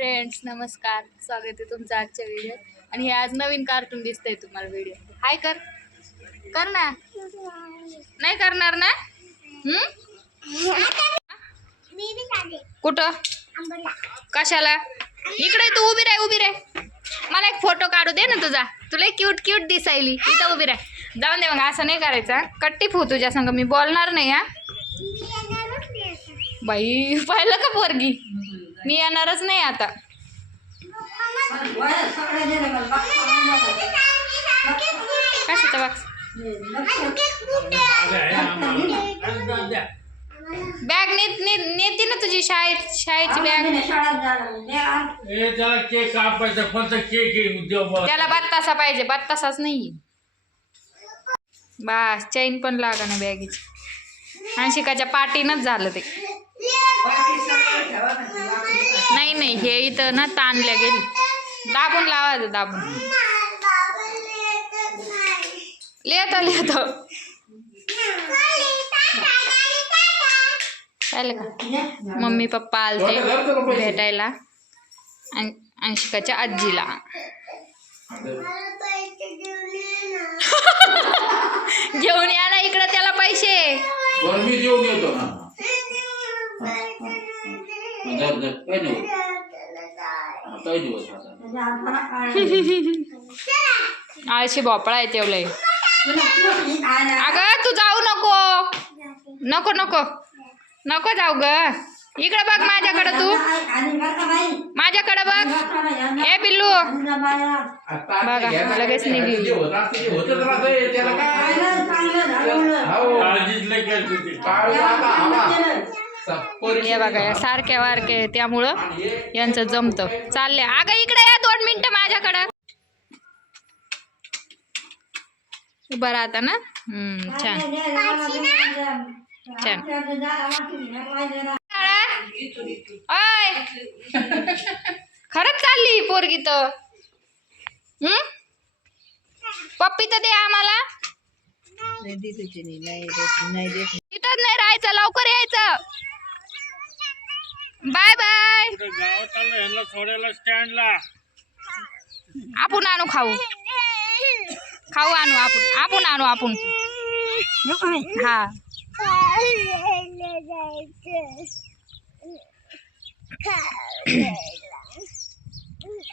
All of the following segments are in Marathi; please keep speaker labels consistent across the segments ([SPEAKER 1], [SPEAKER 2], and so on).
[SPEAKER 1] फ्रेंड्स नमस्कार. स्वागत आहे तुमचं आजच्या व्हिडिओ आणि हे आज नवीन कार्टून दिसतंय तुम्हाला व्हिडिओ हाय कर. कर ना. नाही करणार ना? हम्म? कुठं? कशाला? इकडे तू उभी राह उभी राह. मला एक फोटो काढू दे ना तुझा. तुला क्यूट क्यूट दिसायली. इथं उभी राह. जाऊन दे मग असं नाही करायचं कट्टी फू तुझ्या संग. मी बोलणार नाही हा. बाई पाहिलं का पोरगी? मी येणारच नाही आता. कशाचा बॉक्स बॅग नेत नेत ना तुझी शाळेत शाळेची बॅग
[SPEAKER 2] त्याला केक कापायचा फक्त केक आहे उद्योग
[SPEAKER 1] त्याला बत्तासा पाहिजे बत्तासाच नाही बस चैन पण लागा ना बॅगीची आणि शिकाच्या पाठीनच झालं ते. नाही नाही हे इथं ना ताणल्या गेली दाबून लावायचं दाबून. लिहितो लिहितो. चालेल का? मम्मी पप्पा आलते भेटायला. अंशिकाच्या आजीला. घेऊन या ना इकडं त्याला पैसे.
[SPEAKER 2] दर दर काही नाही होत. काही दिवस आता
[SPEAKER 1] आळशी भोपळा आहे तेवढे. अगं तू जाऊ नको. नको नको. नको जाऊ ग. इकडे बघ माझ्याकडे तू. माझ्याकडे बघ. ए पिल्लू.
[SPEAKER 2] आता
[SPEAKER 1] बघा, लगेच
[SPEAKER 2] काय
[SPEAKER 1] निघली.
[SPEAKER 2] हो. आता
[SPEAKER 1] हे बघा या सारख्या वारखे त्यामुळं यांचं जमतं. चालले अगं इकडे या दोन मिनिटं माझ्याकडं. उभं राहता ना? हम्म, छान. छान. ओय! खरंच चालली ही पोरगी तर. हम्म? पप्पी तर दे आम्हाला. तिथंच नाही राहायचं लवकर यायचं. Bye bye.
[SPEAKER 2] गावात चाललो ह्यांना सोडायला स्टँडला.
[SPEAKER 1] आपण आणू खाऊ. खाऊ आणू आपण. आपण आणू आपण. हा.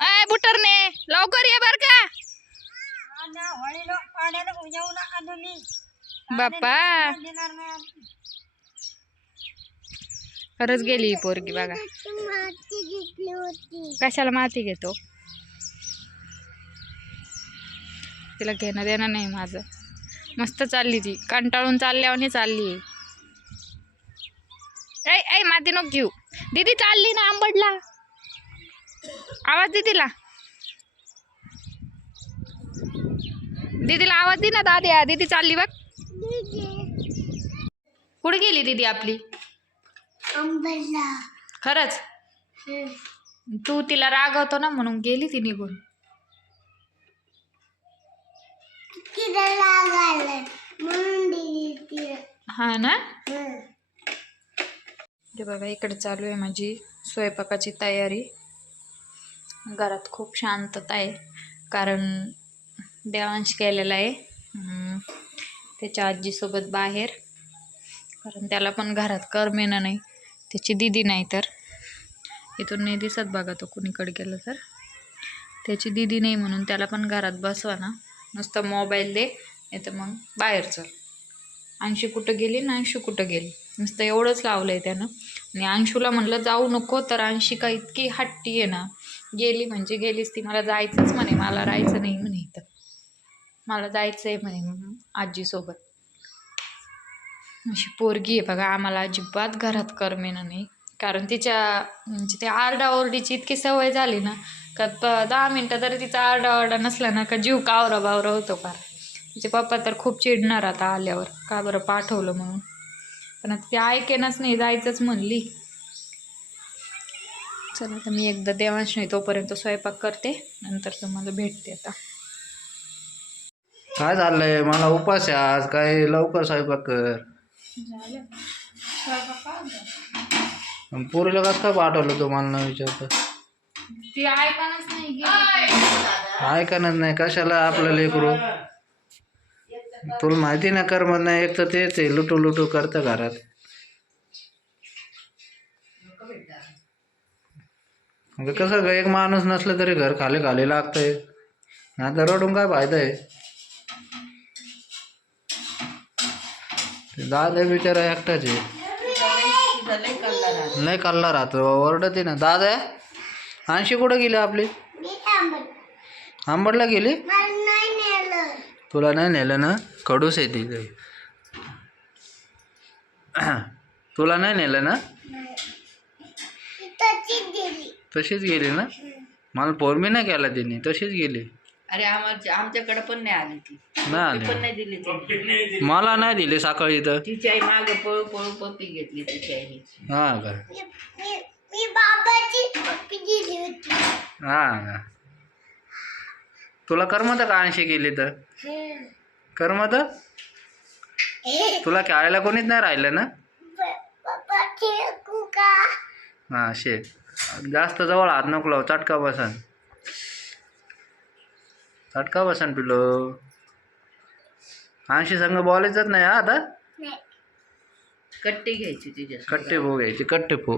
[SPEAKER 1] अय बुटरने लवकर ये बर का. बाप्पा. खरंच गेली ही पोरगी बघा. कशाला माती घेतो? तिला घेणं देणं नाही माझं. मस्त चालली ती. कंटाळून चालल्यावानी चालली ऐ ऐ माती नको घेऊ. दीदी चालली ना आंबडला आवाज दे तिला. दीदीला आवाज दे ना दादी. दीदी चालली बघ. कुठे गेली दीदी आपली? खरंच? तू तिला रागवतो ना म्हणून गेली ती निघून. हा ना? ते बघा इकडे चालू आहे माझी स्वयंपाकाची तयारी. घरात खूप शांतता आहे कारण देवांश केलेला आहे. हम्म, त्याच्या आजीसोबत बाहेर कारण त्याला पण घरात करमेना नाही. त्याची दिदी नाही तर. इथून नाही दिसत बघा तो कुणीकडे गेलं तर. त्याची दिदी नाही म्हणून त्याला पण घरात बसवा ना. नुसतं मोबाईल दे नाही तर मग बाहेर चल. अंशी कुठं गेली ना अंशू कुठं गेली? नुसतं एवढंच लावलं आहे त्यानं. आणि अंशूला म्हटलं जाऊ नको तर अंशी का इतकी हट्टी आहे ना. गेली म्हणजे गेलीच ती. मला जायचंच म्हणे मला राहायचं नाही म्हणे इथं. मला जायचं आहे म्हणे आजीसोबत. अशी पोरगी आहे बघा आम्हाला अजिबात घरात करमेना नाही. कारण तिच्या म्हणजे त्या आरडाओरडीची इतकी सवय झाली ना का प दहा मिनटं तरी तिचा आरडाओरडा नसला ना का जीव कावरा बावरा होतो फार. तिचे पप्पा तर खूप चिडणार आता आल्यावर का बरं पाठवलं म्हणून. पण आता ती ऐकेनच नाही जायचंच म्हणली. चला आता मी एकदा देवांश नाही तोपर्यंत स्वयंपाक करते नंतर तुम्हाला भेटते आता.
[SPEAKER 3] काय झालंय? मला उपास आहे आज काय लवकर स्वयंपाक कर. पोरीला कसं काय पाठवलं तू मला न विचारता?
[SPEAKER 1] ती ऐकणच नाही.
[SPEAKER 3] ऐकणच नाही. कशाला आपलं लेकरू? तुला माहिती ना करमत नाही. एक तर तेच आहे. लुटू लुटू करतं घरात. कसं एक माणूस नसलं तरी घर खाली खाली लागतंय. आता रडून काय फायदा आहे? दादा बिचारा एकटाच. आहे लय कल्ला राहतो. ओरडते ना. दादा आणशी कुठं गेली आपली? आंबडला गेली? तुला नाही नेलं ना? कडूस आहे ती. तुला नाही नेलं ना? तशीच गेली ना? मला फोन बी नाही केला तिने. तशीच गेली.
[SPEAKER 4] अरे आमच्या आमच्याकडे पण नाही आली ती.
[SPEAKER 3] नाही
[SPEAKER 4] पण नाही दिली
[SPEAKER 3] मला नाही दिली सकाळी तर
[SPEAKER 4] तिची आई मागे पळू पळू पप्पी घेतली तिची आईने
[SPEAKER 3] हा का? हा का? तुला करमत का ऐंशी गेली तर? करमत तुला खेळायला कोणीच नाही राहिलं ना? हा शे. जास्त जवळ हात नको लाव चटका बसन. चटका बसन पिलो. ऐंशी संघ बोलायचंच नाही हा आता?
[SPEAKER 4] कट्टी घ्यायची तिच्या
[SPEAKER 3] कट्टे भो घ्यायचे कट्टे भो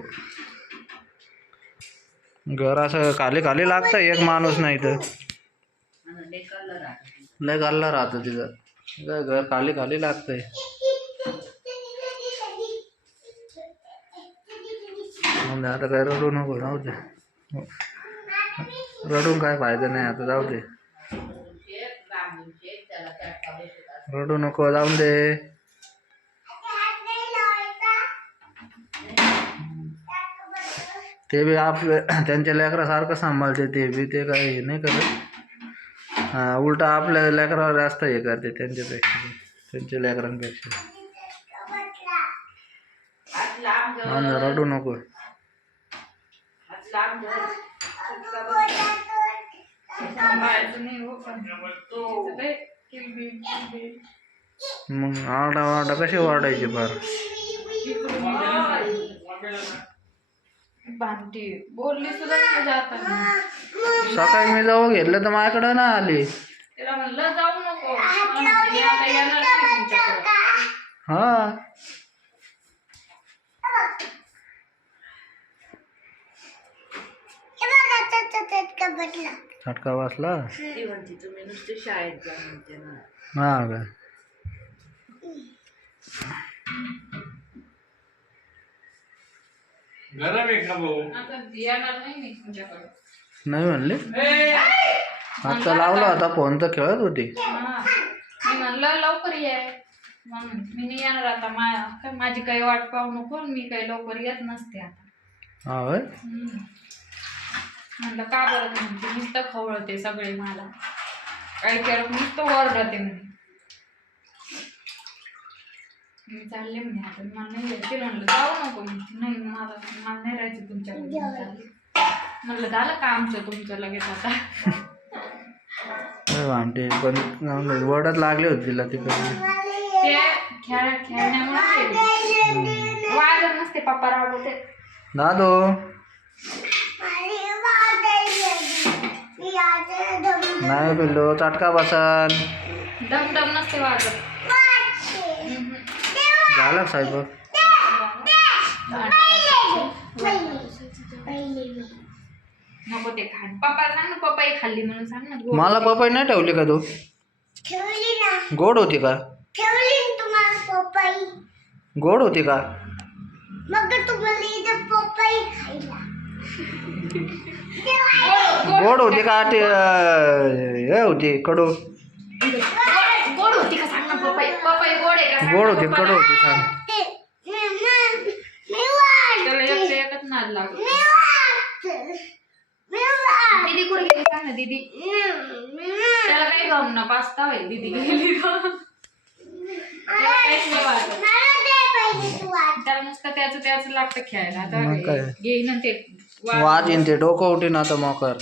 [SPEAKER 3] घर असं खाली खाली लागतं एक माणूस नाही तर. लय गाल्ला राहतो. तिथं. तिथं घर खाली खाली लागतंय. आता काय रडू नको जाऊ दे. रडून काय फायदा नाही आता जाऊ दे. रडू नको जाऊन दे ते बी आपले त्यांच्या लेकरासारखं सांभाळते ते ते काय हे नाही करत हाँ उलटा आपल्या जास्त हे करते त्यांच्यापेक्षा त्यांच्या रडू नको मग आरडा वारडा कशी वाढायची फार?
[SPEAKER 1] भांडती बोलली सुद्धा नाही जाताना
[SPEAKER 3] सकाळी मी जाऊ घेतलं तर माझ्याकडं ना आली.
[SPEAKER 1] तिला म्हणलं जाऊ नको. मला म्हणते, "मी आता येणार नाही तुमच्याकडं."
[SPEAKER 3] हा. झटका बसला
[SPEAKER 4] ती म्हणते तुम्ही नुसते शाळेत जा म्हणते ना.
[SPEAKER 3] हा का?
[SPEAKER 2] गरम आहे का भाऊ?
[SPEAKER 1] नाही
[SPEAKER 3] म्हणले? आता लावला होता फोन तर खेळत होती.
[SPEAKER 1] हा. मी म्हणलं लवकर ये. म्हणून मी नाही येणार आता मा काय माझी काही वाट पाहू नको मी काही लवकर येत नसते आता.
[SPEAKER 3] हा होय?
[SPEAKER 1] हम्म. म्हणलं का बरं म्हणते? नुसतं खवळते सगळे मला. काही करत नुसतं ओरडते मी चालले म्हणे आता मला नाही यायचे म्हणलं जाऊ नको नाही मला मला नाही राहायचं चालले. म्हणलं झालं का आमचं तुमचं लगेच आता?
[SPEAKER 3] पण वडत लागले होते तिला तिकडे.
[SPEAKER 1] ते खेळ खेळण्यामुळे. वाजत नसते पप्पा राबवते
[SPEAKER 3] दादो. नाही पिल्लो चटका बसन.
[SPEAKER 1] दम दम नसते वाजत.
[SPEAKER 3] झालं साहेब?
[SPEAKER 1] नको ते खाण. पप्पा सांग ना पप्पाही खाल्ली म्हणून सांग ना गोड.
[SPEAKER 3] मला पपई नाही ठेवली का तू?
[SPEAKER 5] ठेवली ना.
[SPEAKER 3] गोड होती का?
[SPEAKER 5] ठेवली ना तुम्हाला पपई
[SPEAKER 3] गोड होती का?
[SPEAKER 5] मग तुम्हाला इथं पपई खायला.
[SPEAKER 3] गोड होती का ते हे होती कडू
[SPEAKER 1] गोड होती का सांग ना गोड आहे का
[SPEAKER 3] गोड होती. कडू होती सांग
[SPEAKER 1] त्याला एक एकच नाद दीदी कुठे गेली सांग ना दीदी त्याला काही गम ना पास्ता होईल दीदी गेली त्याला काहीच नाही वाटत नुसतं त्याचं त्याचं लागतं खेळायला आता? घेईन ते वा-
[SPEAKER 3] वाज येईन ते डोकं उठीन आता मोकर.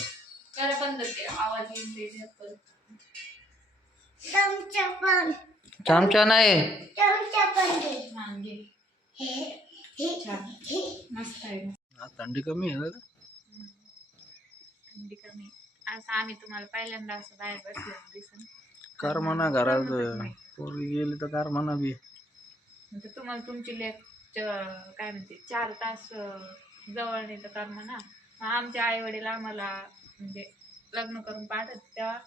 [SPEAKER 1] कर बंद ते आवाज ते.
[SPEAKER 5] चमचा पण.
[SPEAKER 3] चमचा नाही.
[SPEAKER 5] चमचा पण दे.
[SPEAKER 1] हा, घे.
[SPEAKER 5] हे हे
[SPEAKER 1] छान.
[SPEAKER 5] हे.
[SPEAKER 1] मस्त आहे.
[SPEAKER 3] थंडी कमी आहे ना?
[SPEAKER 1] थंडी कमी असं आम्ही तुम्हाला पहिल्यांदा असं बाहेर बसलेलं दिसन
[SPEAKER 3] कार म्हणा घरात पोरगी गेली तर कार म्हणा बी.
[SPEAKER 1] म्हणजे तुम्हाला तुमची लेख काय म्हणते चार तास अं, जवळ नाही तर कर म्हणा. मग आमचे आई वडील आम्हाला म्हणजे लग्न करून पाठत तेव्हा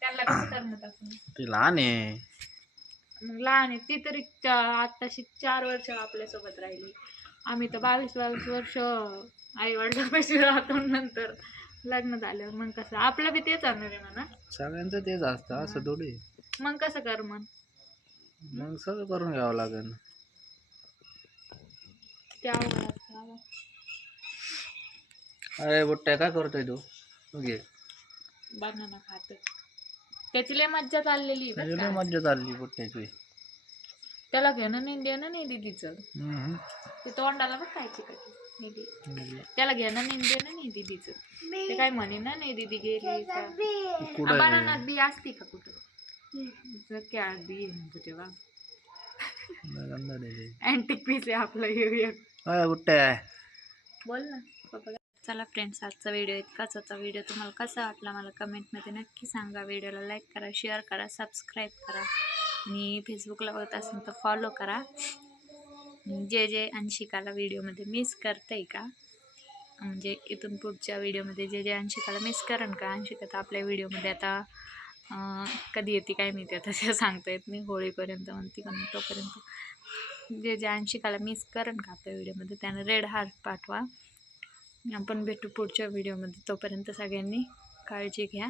[SPEAKER 1] त्यांना कसं करमत
[SPEAKER 3] ती लहान आहे.
[SPEAKER 1] मग लहान आहे ती तरी आत्ताशी चार वर्ष आपल्यासोबत राहिली. आम्ही तर बावीस बावीस वर्ष आई वडिलांपाशी राहतो नंतर लग्न झाल्यावर. मग कसं? आपलं बी तेच आणणार आहे म्हणा.
[SPEAKER 3] सगळ्यांचं तेच असतं असं थोडी.
[SPEAKER 1] मग कसं कर मग?
[SPEAKER 3] मग सगळं करून घ्यावं लागेल.
[SPEAKER 1] त्या अवघड.
[SPEAKER 3] अरे बुट्ट्या काय करतोय तू? घे
[SPEAKER 1] बनाना खात. त्याची लय मज्जा चाललेली बरं
[SPEAKER 3] लय
[SPEAKER 1] का.
[SPEAKER 3] मज्जा चालली बुट्ट्याची
[SPEAKER 1] त्याला घेणं नाही देणं नाही दिदीचं.
[SPEAKER 3] हम्म.
[SPEAKER 1] ते तोंडाला बघ काय चिकट निधी त्याला घेणं नाही देणं नाही दिदीचं. ते काय म्हणे ना नाही दिदी गेली का?
[SPEAKER 3] कुठं आहे?
[SPEAKER 1] बनानात बी असते का कुठं? क्या बी म्हणतो तेव्हा.
[SPEAKER 3] गंदा आहे.
[SPEAKER 1] अँटिक पीस आहे आपलं हे एक.
[SPEAKER 3] अरे बुट्ट्या
[SPEAKER 1] बोल ना पप्पा. चला फ्रेंड्स आजचा व्हिडिओ इतकाच होता. व्हिडिओ तुम्हाला कसा वाटला मला कमेंटमध्ये नक्की सांगा. व्हिडिओला लाईक करा शेअर करा सबस्क्राईब करा. आणि फेसबुकला बघत असेल तर फॉलो करा. जे जे अंशिकाला व्हिडिओमध्ये मिस करते का? म्हणजे इथून पुढच्या व्हिडिओमध्ये जे जे अंशिकाला मिस करण का? अंशिका तर आपल्या व्हिडिओमध्ये आता कधी येते काय माहिती आता ते सांगता येत नाही. होळीपर्यंत म्हणते पण तोपर्यंत. जे जे अंशिकाला मिस करण का आपल्या व्हिडिओमध्ये त्यानं रेड हार्ट पाठवा. आपण भेटू पुढच्या व्हिडिओमध्ये तोपर्यंत सगळ्यांनी काळजी घ्या.